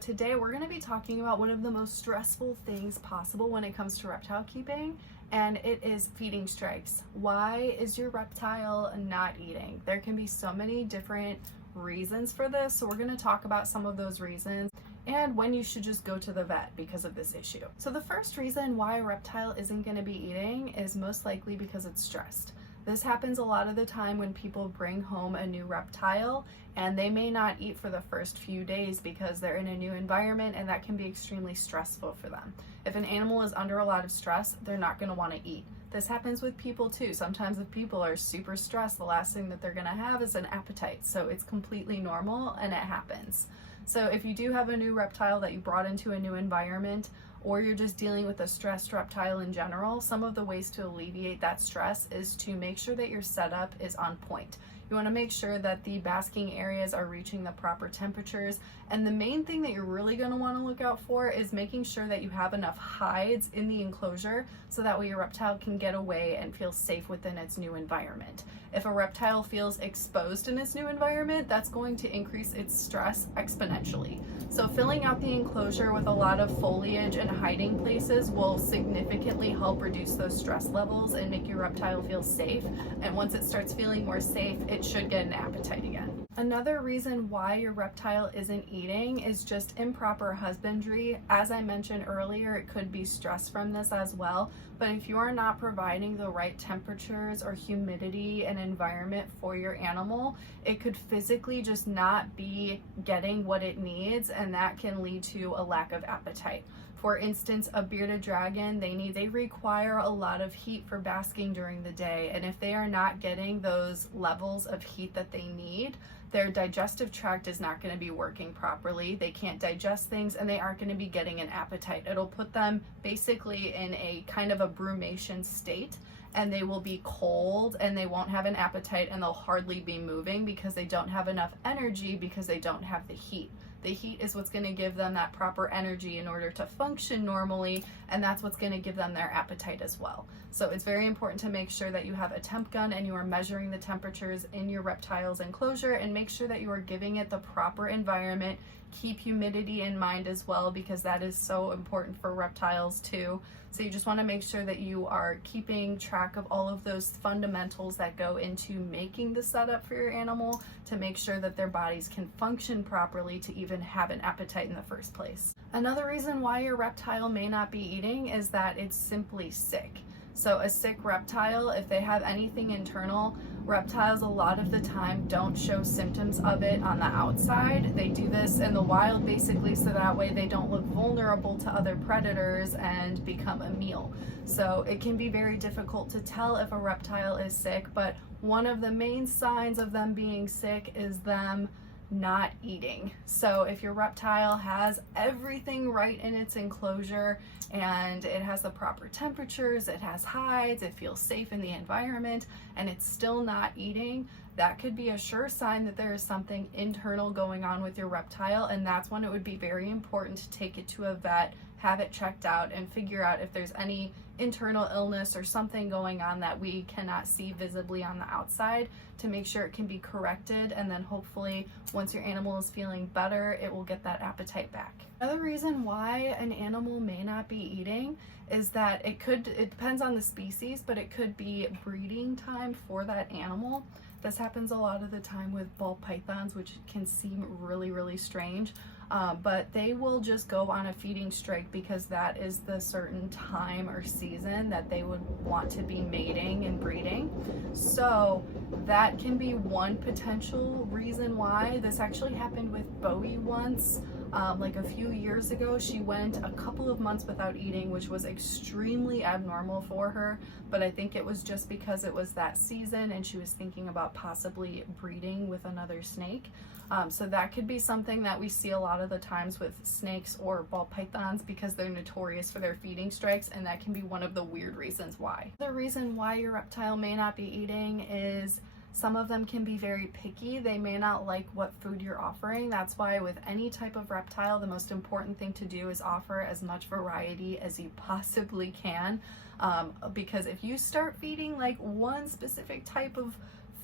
today we're going to be talking about one of the most stressful things possible when it comes to reptile keeping, and it is feeding strikes. Why is your reptile not eating? There can be so many different reasons for this, so we're going to talk about some of those reasons and when you should just go to the vet because of this issue. So the first reason why a reptile isn't going to be eating is most likely because it's stressed. This happens a lot of the time when people bring home a new reptile and they may not eat for the first few days because they're in a new environment, and that can be extremely stressful for them. If an animal is under a lot of stress, they're not going to want to eat. This happens with people too. Sometimes if people are super stressed, the last thing that they're going to have is an appetite. So it's completely normal and it happens. So if you do have a new reptile that you brought into a new environment, or you're just dealing with a stressed reptile in general, some of the ways to alleviate that stress is to make sure that your setup is on point. You want to make sure that the basking areas are reaching the proper temperatures, and the main thing that you're really going to want to look out for is making sure that you have enough hides in the enclosure so that way your reptile can get away and feel safe within its new environment. If a reptile feels exposed in its new environment, that's going to increase its stress exponentially. So filling out the enclosure with a lot of foliage and hiding places will significantly help reduce those stress levels and make your reptile feel safe. And once it starts feeling more safe, it should get an appetite again. Another reason why your reptile isn't eating is just improper husbandry. As I mentioned earlier, it could be stress from this as well, but if you are not providing the right temperatures or humidity and environment for your animal, it could physically just not be getting what it needs, and that can lead to a lack of appetite. For instance, a bearded dragon, they require a lot of heat for basking during the day, and if they are not getting those levels of heat that they need, their digestive tract is not going to be working properly. They can't digest things, and they aren't going to be getting an appetite. It'll put them basically in a kind of a brumation state, and they will be cold and they won't have an appetite, and they'll hardly be moving because they don't have enough energy because they don't have the heat. The heat is what's going to give them that proper energy in order to function normally, and that's what's going to give them their appetite as well. So it's very important to make sure that you have a temp gun and you are measuring the temperatures in your reptile's enclosure, and make sure that you are giving it the proper environment. Keep humidity in mind as well, because that is so important for reptiles too. So you just want to make sure that you are keeping track of all of those fundamentals that go into making the setup for your animal to make sure that their bodies can function properly to even have an appetite in the first place. Another reason why your reptile may not be eating is that it's simply sick. So a sick reptile, if they have anything internal, reptiles a lot of the time don't show symptoms of it on the outside. They do this in the wild basically so that way they don't look vulnerable to other predators and become a meal. So it can be very difficult to tell if a reptile is sick, but one of the main signs of them being sick is them not eating. So if your reptile has everything right in its enclosure and it has the proper temperatures, it has hides, it feels safe in the environment, and it's still not eating, that could be a sure sign that there is something internal going on with your reptile, and that's when it would be very important to take it to a vet, have it checked out, and figure out if there's any internal illness or something going on that we cannot see visibly on the outside, to make sure it can be corrected, and then hopefully once your animal is feeling better, it will get that appetite back. Another reason why an animal may not be eating is that it depends on the species, but it could be breeding time for that animal. This happens a lot of the time with ball pythons, which can seem really strange. But they will just go on a feeding strike because that is the certain time or season that they would want to be mating and breeding. So that can be one potential reason why. This actually happened with Bowie once. Like a few years ago, she went a couple of months without eating, which was extremely abnormal for her, but I think it was just because it was that season and she was thinking about possibly breeding with another snake. So that could be something that we see a lot of the times with snakes or ball pythons, because they're notorious for their feeding strikes, and that can be one of the weird reasons why. The reason why your reptile may not be eating is some of them can be very picky. They may not like what food you're offering. That's why with any type of reptile, the most important thing to do is offer as much variety as you possibly can. Because if you start feeding like one specific type of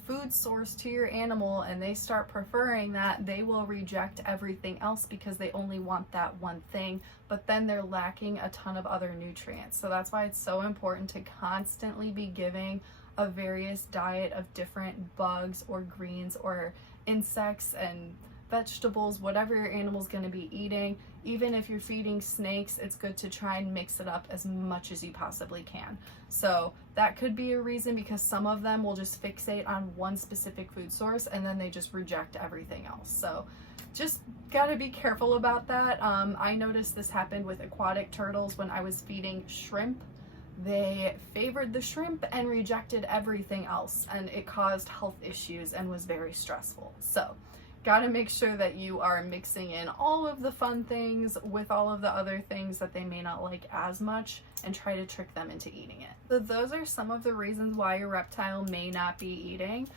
food source to your animal and they start preferring that, they will reject everything else because they only want that one thing, but then they're lacking a ton of other nutrients. So that's why it's so important to constantly be giving a various diet of different bugs or greens or insects and vegetables, whatever your animal's going to be eating. Even if you're feeding snakes, it's good to try and mix it up as much as you possibly can. So that could be a reason, because some of them will just fixate on one specific food source and then they just reject everything else. So just got to be careful about that. I noticed this happened with aquatic turtles when I was feeding shrimp. They favored the shrimp and rejected everything else, and it caused health issues and was very stressful. So got to make sure that you are mixing in all of the fun things with all of the other things that they may not like as much, and try to trick them into eating it. So those are some of the reasons why your reptile may not be eating.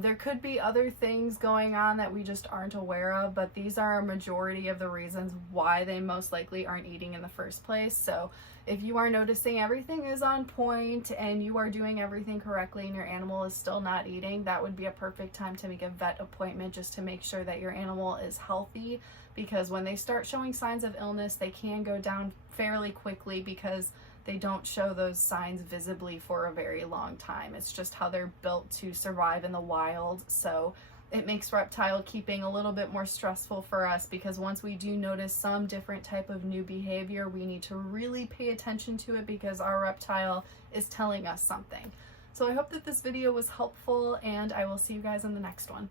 There could be other things going on that we just aren't aware of, but these are a majority of the reasons why they most likely aren't eating in the first place. So if you are noticing everything is on point and you are doing everything correctly and your animal is still not eating, that would be a perfect time to make a vet appointment just to make sure that your animal is healthy, because when they start showing signs of illness, they can go down fairly quickly because they don't show those signs visibly for a very long time. It's just how they're built to survive in the wild. So it makes reptile keeping a little bit more stressful for us, because once we do notice some different type of new behavior, we need to really pay attention to it because our reptile is telling us something. So I hope that this video was helpful, and I will see you guys in the next one.